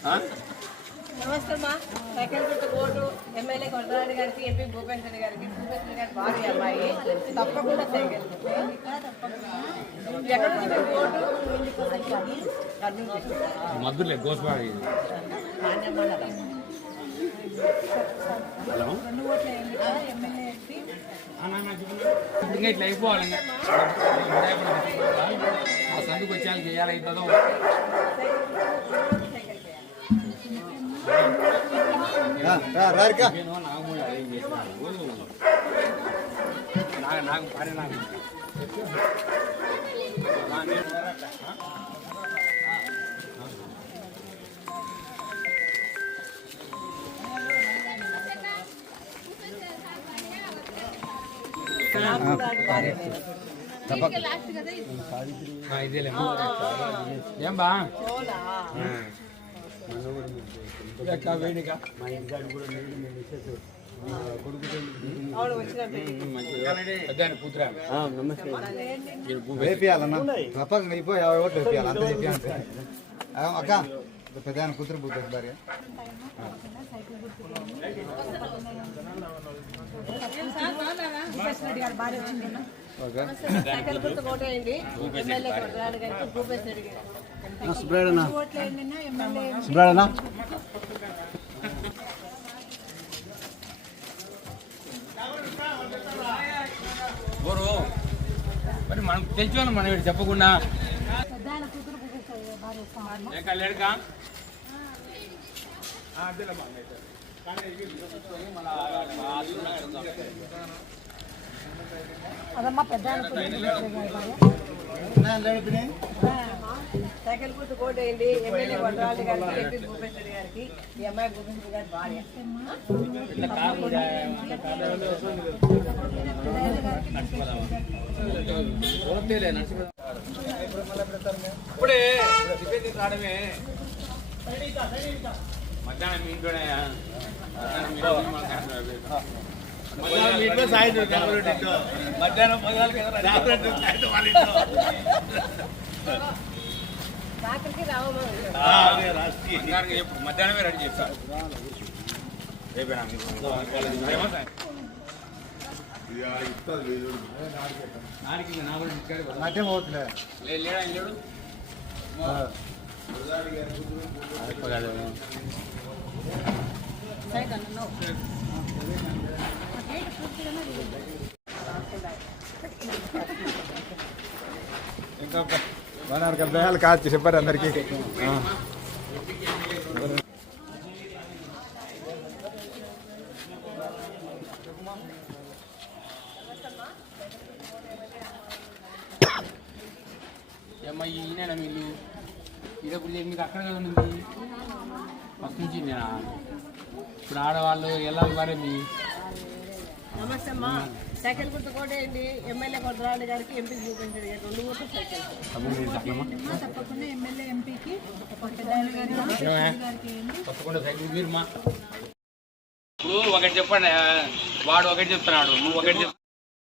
నమస్తే అమ్మా సైకిల్ గుర్తు ఓటు ఎమ్మెల్యే కొట్టరాడి గారికి ఎంపీ భూపేంద్ర గారికి భూపేంద్ర గారి భార్య అమ్మాయి తప్పకుండా సైకిల్. ఎక్కడ నుంచి ఓటు. మధులే గోస్వాడ హలో ఇంకా ఇట్లా అయిపోవాలి. ఆ సందుకు వచ్చాక చేయాలి అవుతుందో ఏం బా పని నాకు ఆ, నేను పెద్దాయన కూతురా వేపియాలన్నా తప్పక అయిపోయి యాభై ఓట్లు వేపియాలి అంత చెప్పి అక్క పెద్ద కూతురు బుద్ధి భార్య. భార్య వచ్చింది. సైకిల్ గుర్తు ఓటు వేయండి. ఎమ్మెల్యే కొట్టరాడి గారికి భూపేశ్ రెడ్డి గారికి. సుబ్రాడనా సుబ్రాడనా ఎవరు మరి మనం తెలిసిన మనం వీడు చెప్పకుండా. లేక అదమ్మా పెద్ద సైకిల్ గుర్తు ఓటు వేయండి. ఎమ్మెల్యే కొట్టరాడి గారికి ఎంపీ భూపేశ్ రెడ్డి గారికి. ఈ అమ్మాయి గారి భార్య. ఇప్పుడే రావడమే. మధ్యాహ్నం మీ ఇంట్లోనే మధ్యాహ్నం మీ ఇంట్లోనే మాట్లాడుతున్నారు. మధ్యాహ్నం మీ ఇంట్లో సాయంత్రం మధ్యాహ్నం పదాలు సాయంత్రం వాళ్ళ ఇంట్లో రాత్రికి రావమ్మా మధ్యాహ్నం చెప్పు మధ్యాహ్నమే రెడీ చేస్తారు మధ్య పోతులే ఆయన లేడు ఇంకా మన అబ్బాయిలు కాదు చెప్పారు అందరికి ఈయన మీరు ఇదప్పుడు మీకు అక్కడ కదా ఉంది? ఫస్ట్ నుంచి నేనా ఇప్పుడు ఆడవాళ్ళు ఎలా మరి మీ? నమస్తే అమ్మా. సైకిల్ గుర్తు ఓటు వేయండి ఎమ్మెల్యే కొట్టరాడి గారికి ఎంపీ భూపేశ్ రెడ్డి గారికి రెండు సైకిల్. చెప్పమ్మా. తప్పకుండా ఎమ్మెల్యే ఎంపీకి? తప్పకుండా సైకిల్ ఇప్పుడు ఒకటి చెప్పండి వాడు ఒకటి చెప్తున్నాడు నువ్వు ఒకటి చెప్